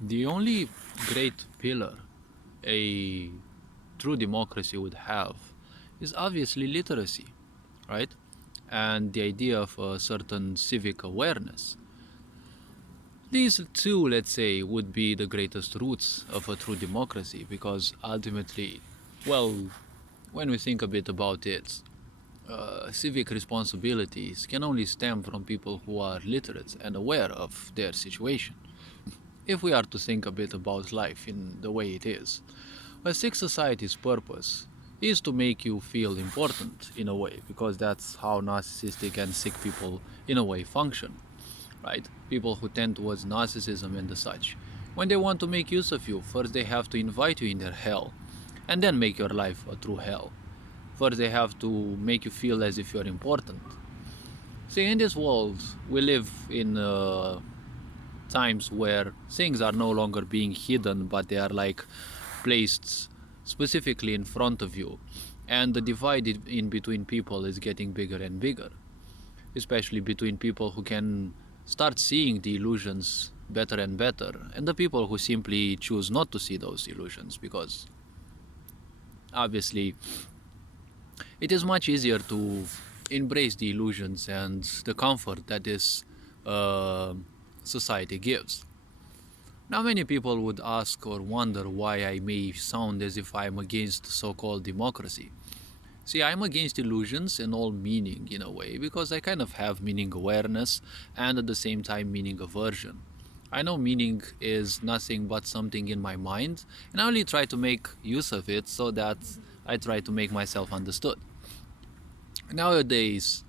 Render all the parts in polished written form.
The only great pillar a true democracy would have is obviously literacy, right? And the idea of a certain civic awareness. These two, let's say, would be the greatest roots of a true democracy because ultimately, well, when we think a bit about it, civic responsibilities can only stem from people who are literate and aware of their situation. If we are to think a bit about life in the way it is, a sick society's purpose is to make you feel important in a way, because that's how narcissistic and sick people in a way function, right? People who tend towards narcissism and the such. When they want to make use of you, first they have to invite you in their hell, and then make your life a true hell. First they have to make you feel as if you're important. See, in this world, we live in times where things are no longer being hidden, but they are like placed specifically in front of you. And the divide in between people is getting bigger and bigger, especially between people who can start seeing the illusions better and better, and the people who simply choose not to see those illusions because obviously it is much easier to embrace the illusions and the comfort that this uh, society gives. Now, many people would ask or wonder why I may sound as if I'm against so called democracy. See, I'm against illusions and all meaning in a way because I kind of have meaning awareness and at the same time meaning aversion. I know meaning is nothing but something in my mind, and I only try to make use of it so that I try to make myself understood. Nowadays,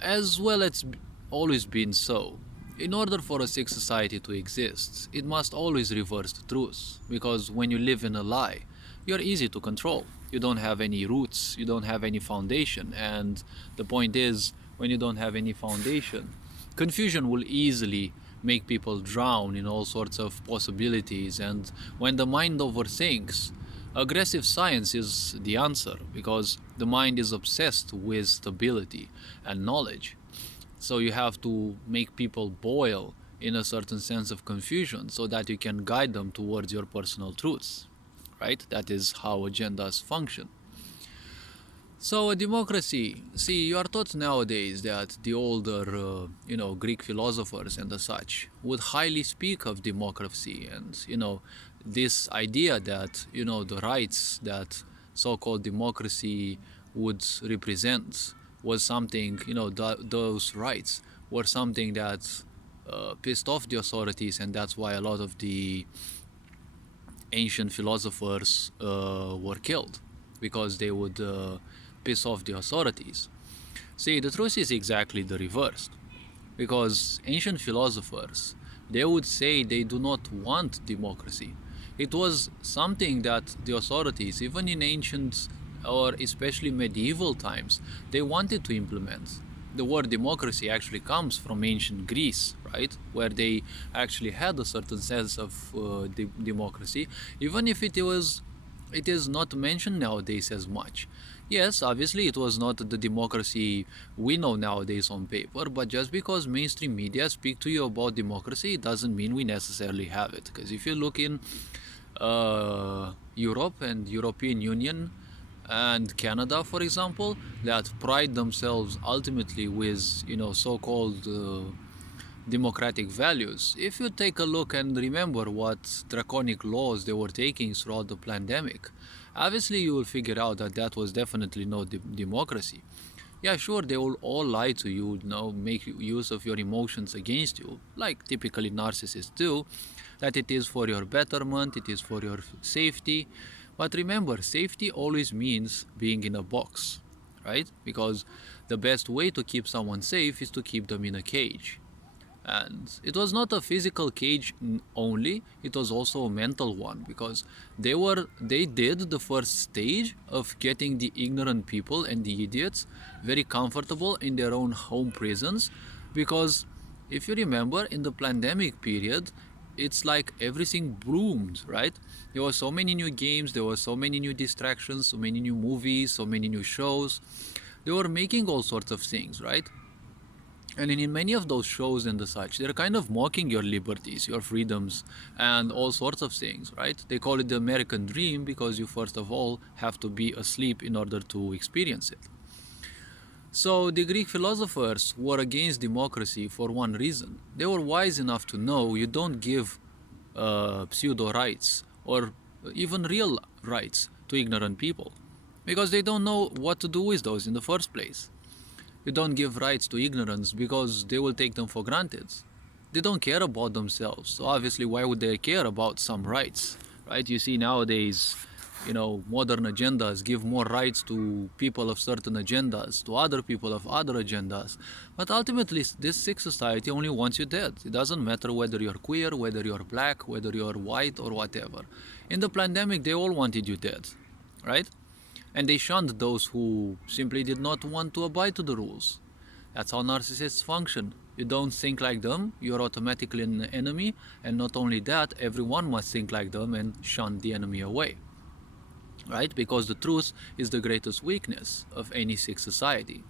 as well, it's always been so. In order for a sick society to exist, it must always reverse the truth. Because when you live in a lie, you're easy to control. You don't have any roots, you don't have any foundation. And the point is, when you don't have any foundation, confusion will easily make people drown in all sorts of possibilities. And when the mind overthinks, aggressive science is the answer because the mind is obsessed with stability and knowledge. So you have to make people boil in a certain sense of confusion so that you can guide them towards your personal truths, right? That is how agendas function. So a democracy, see, you are taught nowadays that the older, Greek philosophers and the such would highly speak of democracy and, this idea that, the rights that so-called democracy would represent was something, those rights were something that pissed off the authorities, and that's why a lot of the ancient philosophers were killed because they would piss off the authorities. See, the truth is exactly the reverse. Because ancient philosophers, they would say they do not want democracy. It was something that the authorities, even in ancient or especially medieval times, they wanted to implement. The word democracy actually comes from ancient Greece, right? Where they actually had a certain sense of democracy, even if it is not mentioned nowadays as much. Yes, obviously it was not the democracy we know nowadays on paper, but just because mainstream media speak to you about democracy, it doesn't mean we necessarily have it. Because if you look in Europe and European Union and Canada, for example, that pride themselves ultimately with so-called democratic values. If you take a look and remember what draconic laws they were taking throughout the pandemic, obviously you will figure out that that was definitely no democracy. Yeah, sure, they will all lie to you, make use of your emotions against you, like typically narcissists do, that it is for your betterment, it is for your safety. But remember, safety always means being in a box, right? Because the best way to keep someone safe is to keep them in a cage. And it was not a physical cage only, it was also a mental one, because they did the first stage of getting the ignorant people and the idiots very comfortable in their own home prisons. Because if you remember, in the pandemic period, it's like everything bloomed, right? There were so many new games, there were so many new distractions, so many new movies, so many new shows. They were making all sorts of things, right? And in many of those shows and the such, they're kind of mocking your liberties, your freedoms, and all sorts of things, right? They call it the American dream because you first of all have to be asleep in order to experience it. So the Greek philosophers were against democracy for one reason. They were wise enough to know you don't give pseudo rights or even real rights to ignorant people because they don't know what to do with those in the first place. You don't give rights to ignorance because they will take them for granted. They don't care about themselves, so obviously why would they care about some rights, right? You see nowadays, modern agendas give more rights to people of certain agendas, to other people of other agendas. But ultimately, this sick society only wants you dead. It doesn't matter whether you're queer, whether you're black, whether you're white or whatever. In the pandemic, they all wanted you dead, right? And they shunned those who simply did not want to abide to the rules. That's how narcissists function. You don't think like them, you're automatically an enemy, and not only that, everyone must think like them and shun the enemy away. Right? Because the truth is the greatest weakness of any sick society.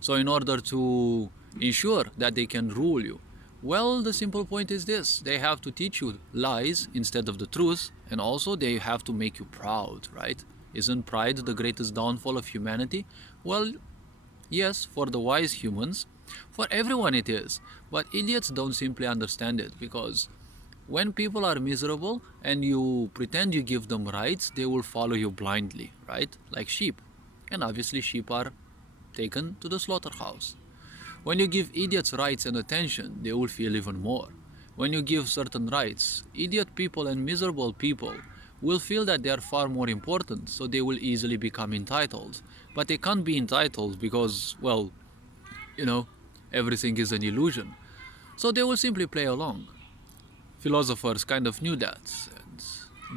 So in order to ensure that they can rule you, well, the simple point is this: they have to teach you lies instead of the truth, and also they have to make you proud, right? Isn't pride the greatest downfall of humanity? Well, yes, for the wise humans. For everyone it is. But idiots don't simply understand it because when people are miserable and you pretend you give them rights, they will follow you blindly, right? Like sheep. And obviously sheep are taken to the slaughterhouse. When you give idiots rights and attention, they will feel even more. When you give certain rights, idiot people and miserable people will feel that they are far more important, so they will easily become entitled. But they can't be entitled because, well, everything is an illusion. So they will simply play along. Philosophers kind of knew that, and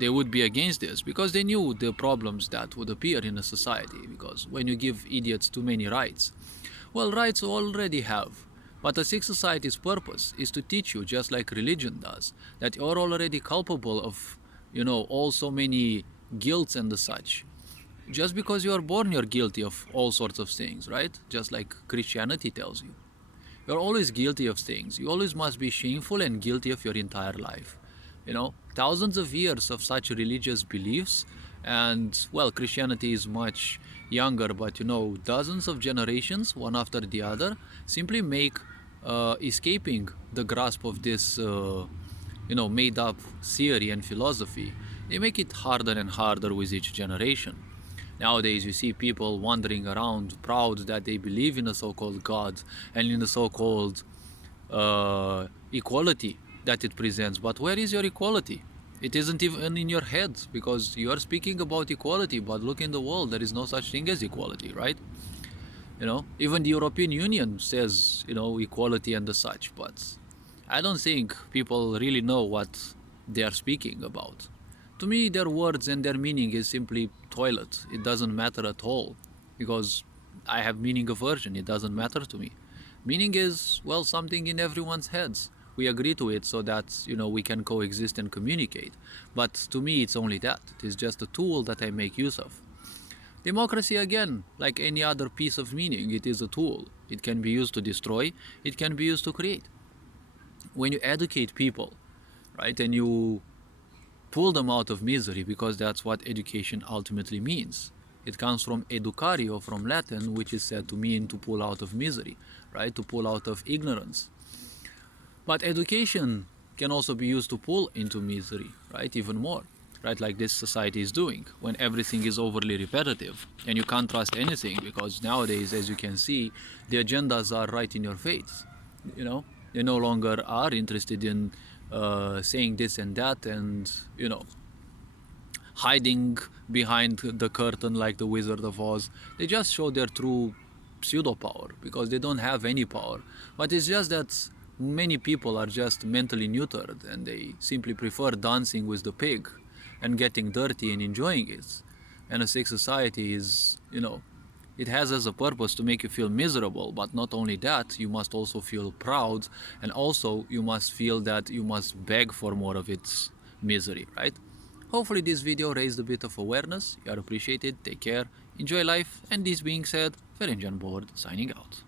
they would be against this because they knew the problems that would appear in a society. Because when you give idiots too many rights, well, rights you already have. But a sick society's purpose is to teach you, just like religion does, that you're already culpable of all so many guilts and the such. Just because you are born, you're guilty of all sorts of things, right? Just like Christianity tells you. You're always guilty of things. You always must be shameful and guilty of your entire life. Thousands of years of such religious beliefs, and well, Christianity is much younger, but dozens of generations, one after the other, simply make escaping the grasp of this made up theory and philosophy, they make it harder and harder with each generation. Nowadays you see people wandering around proud that they believe in a so-called God and in the so-called equality that it presents. But where is your equality? It isn't even in your head, because you are speaking about equality, but look in the world, there is no such thing as equality, right? Even the European Union says, equality and the such, but I don't think people really know what they are speaking about. To me, their words and their meaning is simply toilet. It doesn't matter at all, because I have meaning aversion. It doesn't matter to me. Meaning is, well, something in everyone's heads. We agree to it so that, we can coexist and communicate. But to me, it's only that. It is just a tool that I make use of. Democracy, again, like any other piece of meaning, it is a tool. It can be used to destroy, it can be used to create. When you educate people, right, and you pull them out of misery, because that's what education ultimately means. It comes from educario, from Latin, which is said to mean to pull out of misery, right, to pull out of ignorance. But education can also be used to pull into misery, right, even more, right, like this society is doing, when everything is overly repetitive and you can't trust anything, because nowadays, as you can see, the agendas are right in your face. They no longer are interested in saying this and that and, hiding behind the curtain like the Wizard of Oz. They just show their true pseudo power because they don't have any power. But it's just that many people are just mentally neutered and they simply prefer dancing with the pig and getting dirty and enjoying it. And a sick society is, it has as a purpose to make you feel miserable, but not only that, you must also feel proud, and also you must feel that you must beg for more of its misery, right? Hopefully this video raised a bit of awareness. You are appreciated, take care, enjoy life, and this being said, Ferenc Board signing out.